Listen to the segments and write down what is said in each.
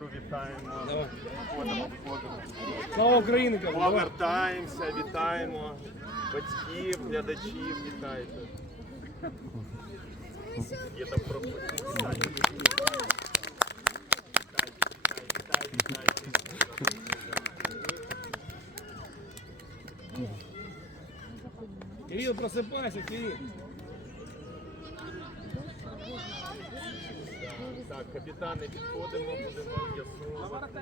камеру вітаємо. Давай. Входимо, входимо. Слава Україні. Повертаємося, вітаємо. Батьків, глядачів, вітайте. Є там пропустить. Вітайте. Вітайте, вітайте, вітайте. Кирил, просипайся, Кирил. Так, капітани, підходимо, будемо з'ясовувати.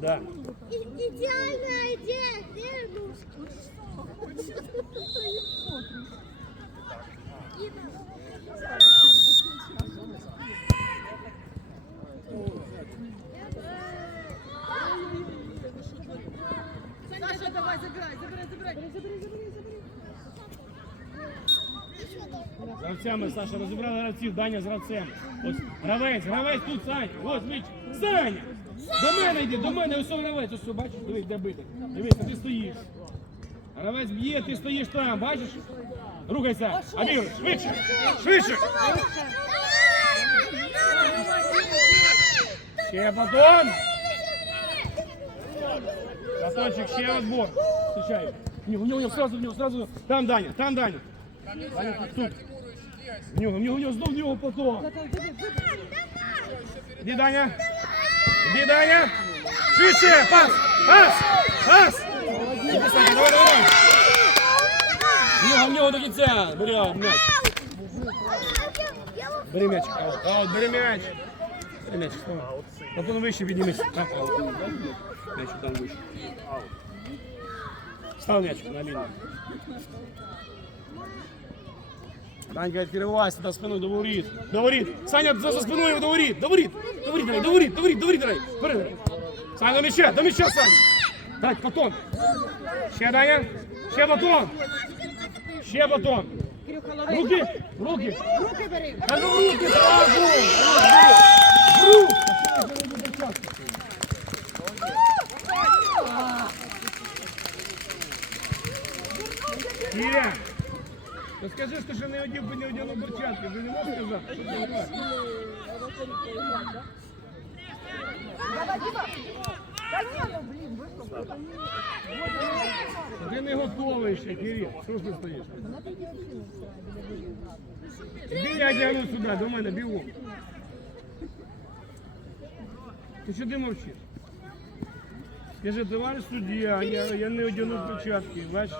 Да. И- Идеальная идея, вернушки. Саша, давай, забирай, забирай, забирай. Забирай, забирай, забирай. Гравцями, Саша, розібрали гравців, Даня з гравцем. Ось гравець, гравець тут, Саня. Ось мить. Саня! До мене йди, до мене, ось гравець, ось бачиш, дивись, де бити. Дивись, ти стоїш. Гравець б'є, ти стоїш там, бачиш? Рухайся, Амір, швидше, швидше. Ще батон. Батончик, ще розбор. Встречай. В нього, в нього, в нього, сразу, в нього, сразу. Там Даня, там Даня. Даня тут, тут. В нього, в нього, в нього, знов в нього потом. Іди, Даня. Іди, Даня. Швидше, пас, пас, пас. Бери м'яч. Бери м'яч. Бери м'яч. Бери вище піднімись. М'яч там вище. Став м'яч на лінію. Данька, відкривайся, до спину до воріт. До воріт. Саня, за, за спиною до воріт. До воріт. До воріт, давай, до воріт, до воріт, до воріт, давай. Бери. Саня, до м'яча, до м'яча, Саня. Так, батон. Ще, Даня. Ще батон. Ще батон. Руки, руки. Руки бери. Та ну руки сразу. Руки. Киря, ну скажи, що ще не одів би не одягнув перчатки, вже не можеш сказати? Що ти робиш? Ти не готовий ще, Кирил. Що ж ти стоїш? Іди я одягну сюди, до мене, бігом. Ти що ти мовчиш? Скажи, товариш суддя, я, я не одягну перчатки, бач?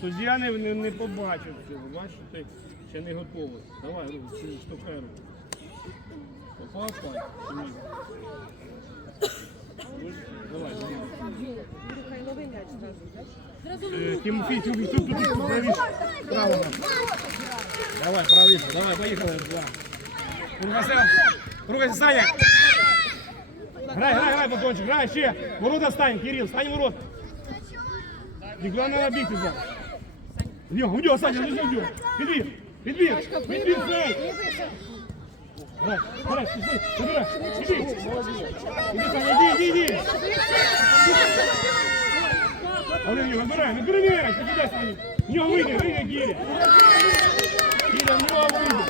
Суддя не, не, не побачив цього, бач, ти ще не готовий. Давай, руку, штовхай руку. Попав пай? Давай, давай. Кирюха, лови м'яч зразу. Зразу Е, Тимофій, тут, тут, тут, тут, правіше. Право нам. Давай, правіше, давай, поїхали. Два. Рухайся, рухайся, Саня. Грай, грай, грай, батончик, грай ще. Ворота стань, Кирил, стань в ворот. Нікуди не набігти за. В нього, в нього, Саня, не в нього. Підбір, підбір, підбір, Сань. Вийде Кіря. Кіря, в нього вийде.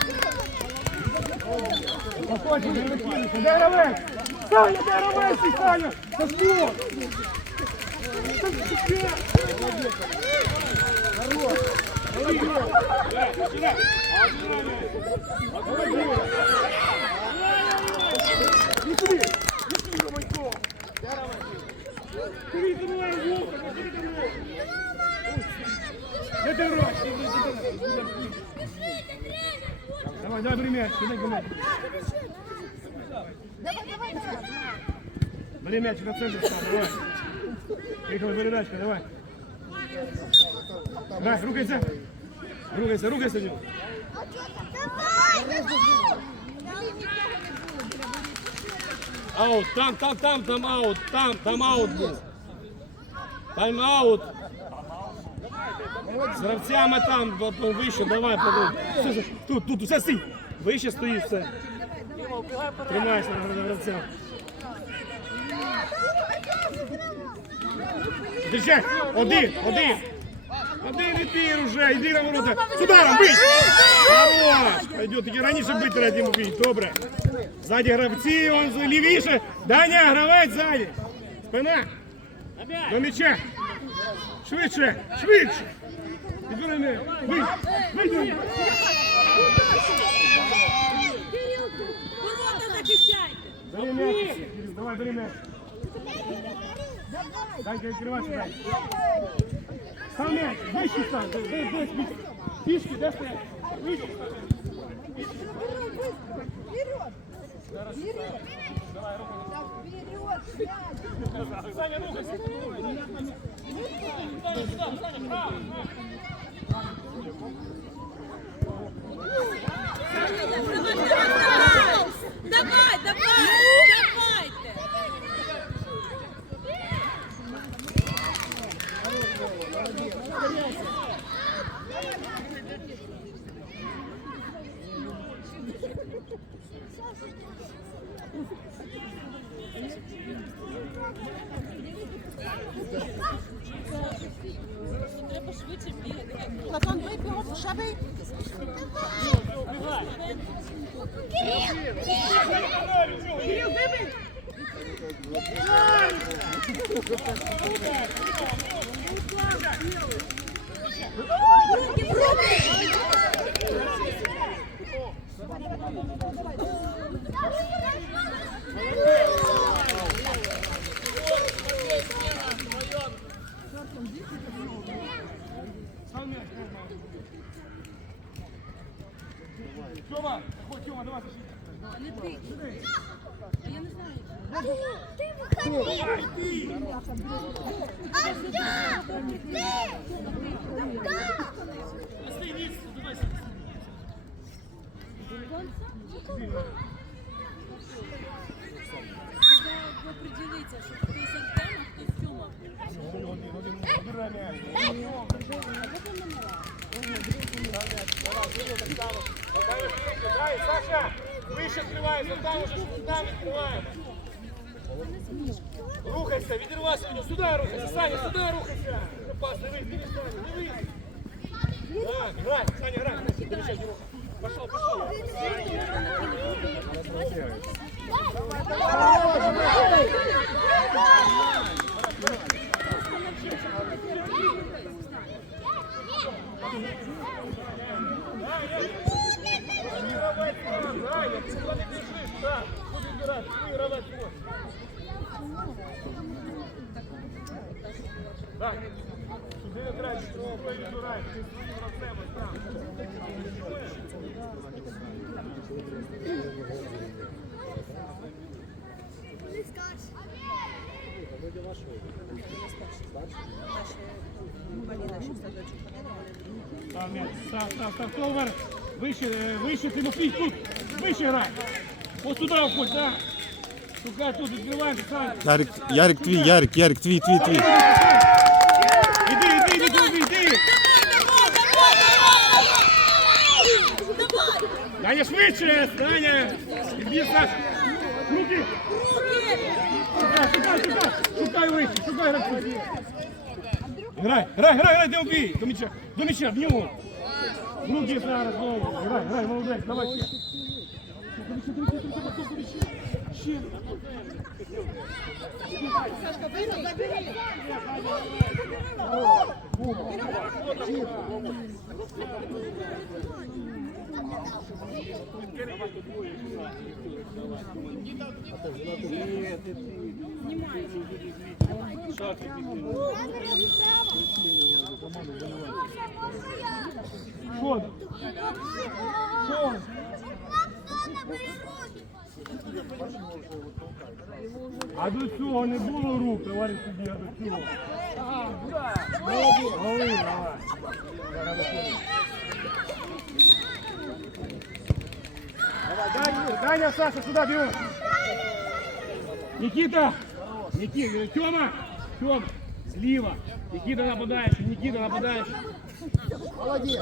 Спокойно, не викинуйся. Де гравець? Саня, гравець, Саня? Що? Хорош. Юра. Да, сюди. А, сюди, м'яч. Лови, Юра. Сюди. Сюди, Романько. Де гравець? Кирил, забивай вовка, посмотри там вовка. Де ти граш? Давай, давай, бери м'яч, кидай. На центр став, давай. Поїхали, передачка, давай. Рухайся, рухайся в нього. Аут, там, там, там, там аут, там, там аут був. Тайм аут. З гравцями там, вище, давай, все, Тут, тут, все стій. Вище стоїть, все. Тримайся на гравця. Держи! Один, один! Один іди вже, іди на ворота. Сюди, бий! Хорош! Пойдет, тільки раніше бити йому бити, добре. Ззаді гравці, он лівіше. Даня, гравець ззаді. Спина. До м'яча. Швидше, швидше. Бий, бий, бий. Ворота захищайте. Бери м'яч, давай, бери м'яч. Данька, відкривайся, дай. Сам м'яч, вище пішки, пішки, де стоять? Вище стань. Саня, ну Давай, давай, давайте. Треба швидше бігати. Платон, бий бігом, ще бий. Кирил, вибий. Сам м'яч, Тёма, ходь, Тёма, давай, пошли Не ти. А я не знаю. Ты выходи! Артем! Ты! Да! Треба определитися, що хтось Артем, а хтось Тьома. Забирай м'яч. Дай, Саша, Вище відкривайся, там уже там відкривай. Рухайся, відірвайся, сюди рухайся, Саня, сюди рухайся. Пас, дивись, дивись, Саня, дивись. Так, грай, Саня, грай. Перещай, Юра. Пошел, пошел. Грай, я куда не бежишь, так. Буду играть, выигрывать вот. Так, сюди не треба, що відбирай, ти на себе сам. Став м'яч, став, став, став, ковер. Вище, е, вище, Тимофій, тут. Вище грай. Ось туди входь, так. Шукай тут, відкриваємося, сам. Ярик, Ярик, твій, Ярик, Ярик, твій, твій, твій. Іди, іди, іди, іди, іди. Даня, швидше, Даня. Іди, Саш. Руки. Шукай, шукай, шукай. Шукай вище, шукай гравців. Грай, грай, грай, грай, де убій. До м'яча, до м'яча, в нього. Руки зараз знову. Грай, грай, молодець, давай ще. Ще. Сашка, бери, забери. А до цього не було рук, товариш суддя, до цього. Давай. Давай, Даня, Саша, сюда бегом. Никита, Никита, Тёма, Тёма, слива. Никита нападающий, Никита нападающий. Молодец.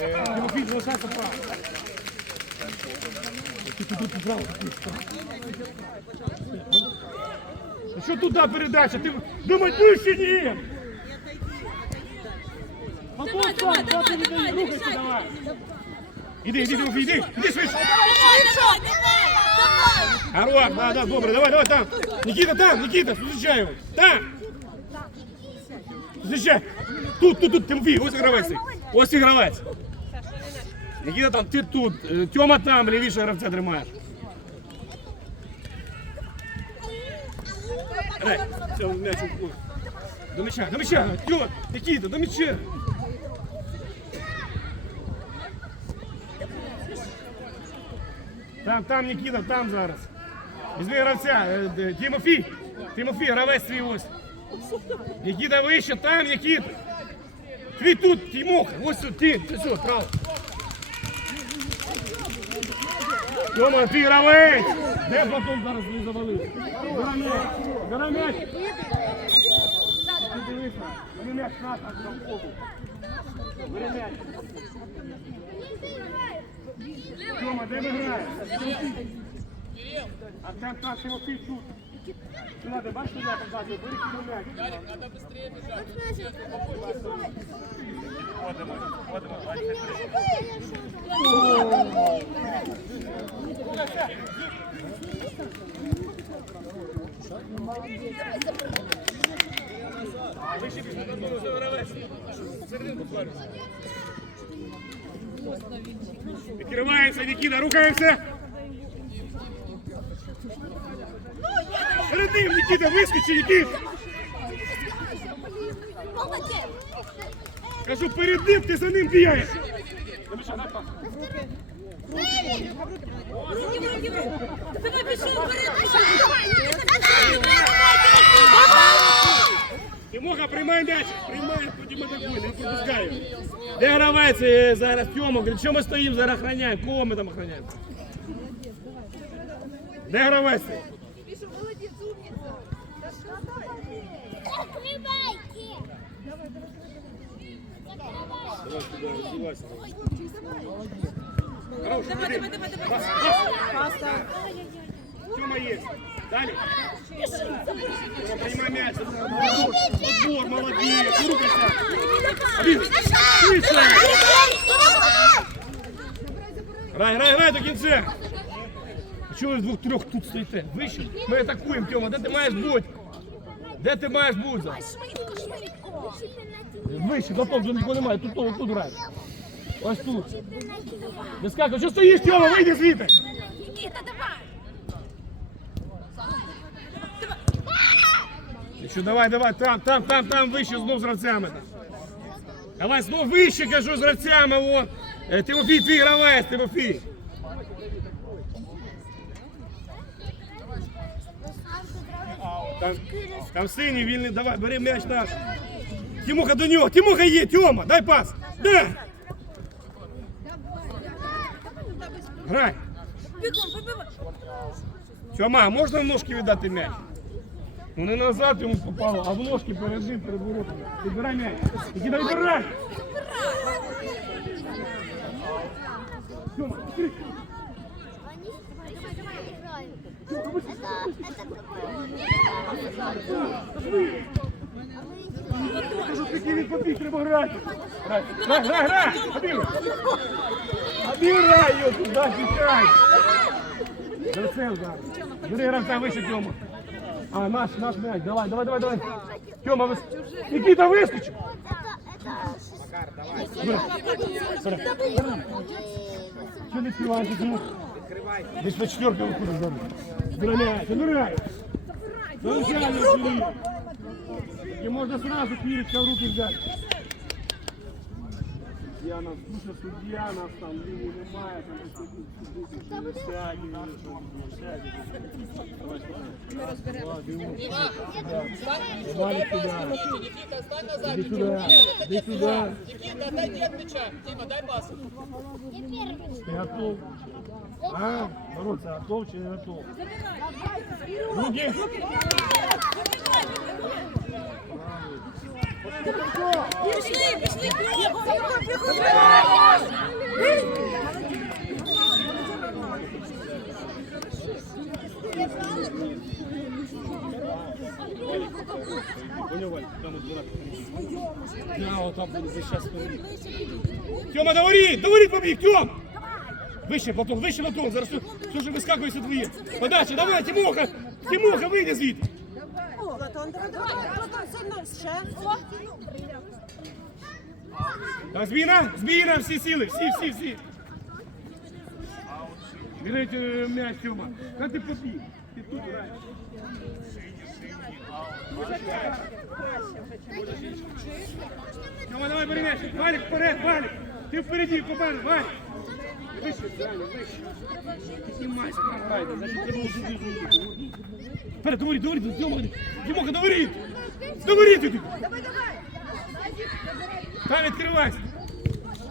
Е, Тимофій, залишайся право. Ти тут тут право. Ну Що туди передача? Ти думай, ближче ні! Потом Давай, сам, давай, завтра давай, не давай, рухайся, не давай. Іди, іди, Тимофій, іди, іди швидше. Гарвар, да, да, добре, давай, давай, там. Никита, там, Никита, зустрічай його. Там. Зустрічай. Тут, тут, тут, Тимофій, ось і гравець. Ось і гравець. Никита там, ти тут. Е, Тьома там, лівіше гравця тримаєш. Дай, все, м'яч. До м'яча, до м'яча, Тьома, Никита, до м'яча. Там, там, Нікіта, там зараз. Візьми гравця. е, Тимофій. Тимофій, гравець твій ось. Нікіта вище, там, Нікіта. Твій тут, Тимоха. Ось тут, ти, ти що, право. Тьома, ти гравець. Де батон зараз не завалив? Гора м'яч. Ти дивися. Бери м'яч, на. Бери м'яч. Тьома, де ви граєте? А там там Тимофій тут. Де бачите, я позаду, бери кіно м'яч. Ходимо, ходимо, бачите. Вище пішли, там було за гравець. Серединку вкладу. Відкриваємося, Нікіта, рухаємося. Перед ним, Нікіта, вискочи, Нікіта. Кажу, перед ним, ти за ним бігаєш. Давай, пішли вперед. Тимоха, приймай м'яч, приймай, потім атакуй, не пропускай. Де гравець е, зараз Тьома? Говорить, що ми стоїмо, зараз охраняємо? Кого ми там охраняємо? Де гравець? Хорош, Давай, іди. давай, давай, давай. Пас, пас. Тьома є. Далі. Тьома, приймай м'яч. Отбор, молодець. Рухайся. Один. Швидше. Грай, грай, грай до кінця. А Чого ви двох-трьох тут стоїте? Вище. Ми атакуємо, Тьома. Де ти маєш бути? Де ти маєш бути? зараз? Вище, готов, вже нікого немає. Тут, тут, тут грай. Ось тут. Вискакуй. Що стоїш, Тьома? Вийди звідти. Никита, давай! Що, давай, давай, там, там, там, там, вище, знов з гравцями. Давай, знов вище, кажу, з гравцями, вон. Е, Тимофій, твій гравець, Тимофій. Там, там синій вільний, давай, бери м'яч наш. Тимоха до нього, Тимоха є, Тьома, дай пас. Де? Грай. Тьома, можна в ножки віддати м'яч? Не назад йому попало, а в ножки пережив перед воротами. Відбирай м'яч. Іди вибирай! Тьома, відкрий. Кажу, такий він побіг, треба грати. Грай, грай, грай, грай! Обіграй! Обіграй його туди, тікай! Зарцев зараз. Бери гравця вище, Тьома. А, наш, наш м'яч, давай, давай, давай, давай. Тьома, выс... Никита, вискочив! Що не давай. Чому? Десь по четверка виходить зараз. Збирай м'яч, забирай! Залишай, Юрій! І можна сразу Киричка в руки взяти. Я нас, слушай, суддя нас там, лінії немає, там сидить, не сядь, не сядь. Давай, Давай сюда. Иди сюда. Иди сюда. Никита, отойди от мяча. Дима, дай пас. Ты готов? А? Бороться, готов чи не готов? Руки. Пішли, пішли, Да, вот там будет сейчас. Тёма, говори, говори побег, Тём! Вище, Платон, вище, Платон, зараз все, же вискакує твоє. Подача, давай, Тимоха, Тимоха, вийди звідти. Сильно, ще. Зміна, зміна, всі сили, всі, всі, всі. Беріть е, м'яч, Тьома. Та ти побіг. Ти тут граєш. Тьома, давай бери м'яч. Валік вперед, Валік. Ти впереді, попереду, Валік. Вище, Валя, вище. Піднімайся, грайте, значить ти будеш сюди. Вперед, говори, говори, Тьома, Тимоха, говори. Говори ти. Та відкривайся.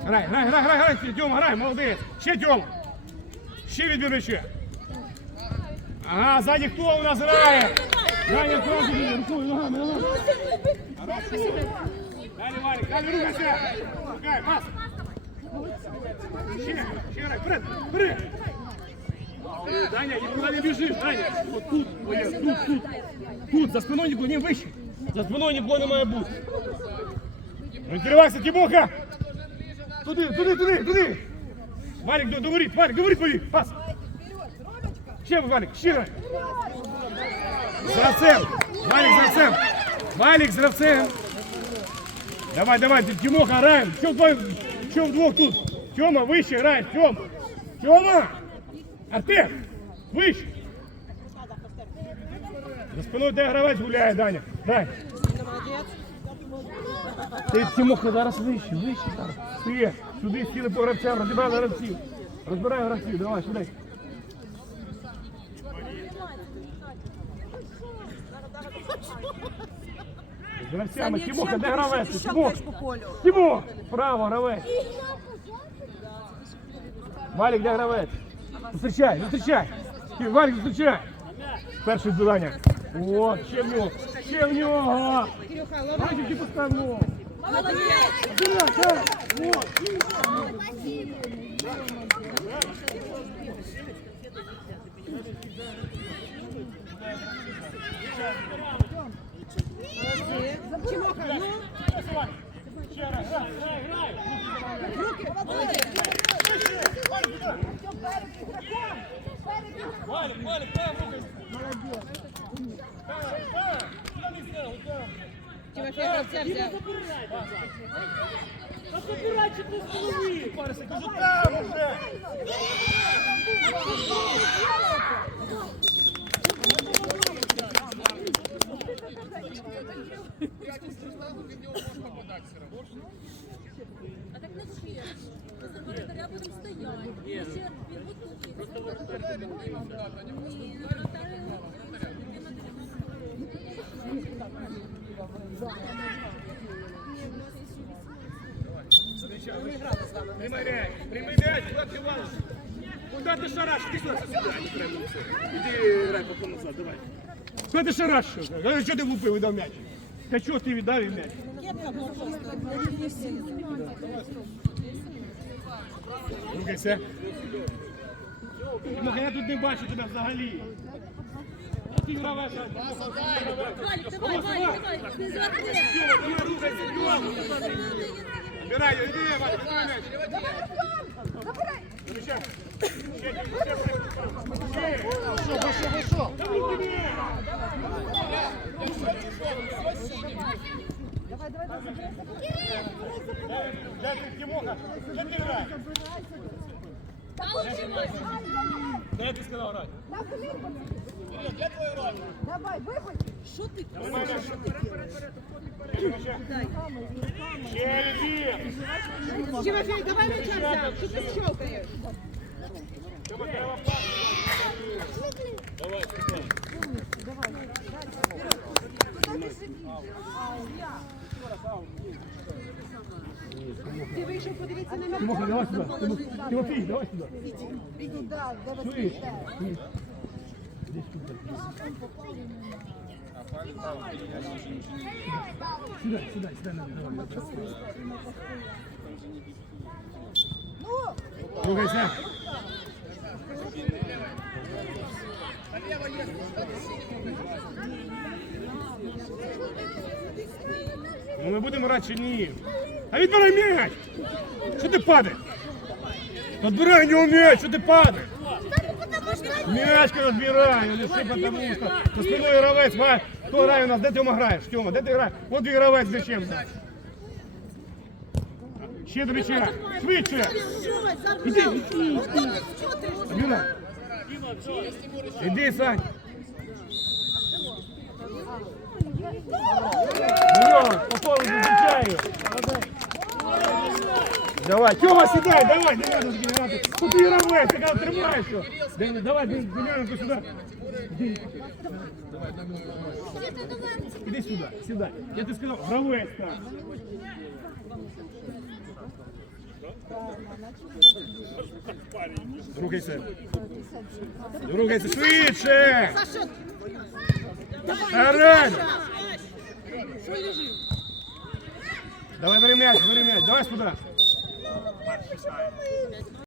Грай, грай, грай, грай, грай, Тьома, грай, молодець. Ще Тьома. Ще відбір ще. Ага, ззаді хто у нас грає? Даня, тобі? Рукою, ногами, ногами. Далі, Валік, далі. Рукай, пас. Ще, ще грай, вперед, вперед. Е, Даня, нікуди не біжиш, Даня. От тут, твоє, тут, тут. Тут, за спиною нікого, не вище. За спиною нікого не має бути. Відкривайся, Тимоха! Туди, туди, туди, туди! Валік, до- говорить, Валік, говорить, Валік, пас! Ще, Валік, ще раз! З гравцем! Валік, з гравцем! Валік, з гравцем! Давай, давай, Т- Тимоха, граємо! Що вдвох, що вдвох тут? Тьома, вище граєш, Тьома! Тьома! Артем! Вище! За спиною де гравець гуляє, Даня. Дай. Ти Тимоха зараз вище, вище зараз. Ти сюди сіли по гравцям, розбирай гравців. Розбирай гравців, давай сюди. З гравцями, Тимоха, де гравець? Тимох. Тимох, право, гравець. Валік, де гравець? Зустрічай, зустрічай. Ти, Валік, зустрічай. Перше завдання. О, ще в нього, ще в нього. Кирюха, лови. Валік, ти постав ногу. Молодець. Забирай, так. Вот. Тимоха, ну. Ще раз, грай, грай, грай. Руки. Молодець. Тимофей гравця взяв. Та забирай чи ти з голови. Парися, кажу, там уже. А так не ще. Ми за воротаря будемо стояти. Ще він отут. Просто воротаря не Ні, на воротаря його дитина Приймай м'яч, приймай куди ти? Шараш? Ти. Куди ти шараш? Що ти влупив, віддав м'яч? Та чого ти віддав їм м'яч? Рухайся. Ну, я тут не бачу тебе взагалі. А ти гравеш. Валік, давай, Валік, давай. Не завжди. Давай, рухайся, Тьома. Збирай, іди, Валя, віддай м'яч. Ще, ще, ще, ще. Та руки ні. Де ти, Тимоха? Де ти граєш? Де ти сказав грати? Давай, виходь. Що ти? Ще відбір. Тимофей, давай м'яча взяв. Що ти щелкаєш? Ти вийшов подивитися на м'яч? Тимоха, давай сюди. Тимо- Тимофій, давай сюди. Чуєш? Здесь тут. Сідай, сідай, сідай на давай. Рухайся. Ну ми будемо чи ні? А відбирай м'яч! Що ти падаєш? Отбирай у нього м'яч, що ти падаєш? М'яч розбирай, лиши, потому що за спиною гравець, має. Хто грає у нас? Де ти Тьома граєш? Тьома, де ти граєш? От твій гравець з м'ячем. Ще до м'яча. Швидше. Іди, іди. Іди, Сань. Давай, Тьома, сідай, давай, не надо генерати. Тут і гравець, ти коли тримаєш його. Ден- Давай, Дем'яненко сюди. Іди. Іди сюди, сідай. Я тобі сказав, гравець там. Рухайся. Рухайся швидше. Арен! Давай бери м'яч, бери м'яч, давай сюди. başlayın.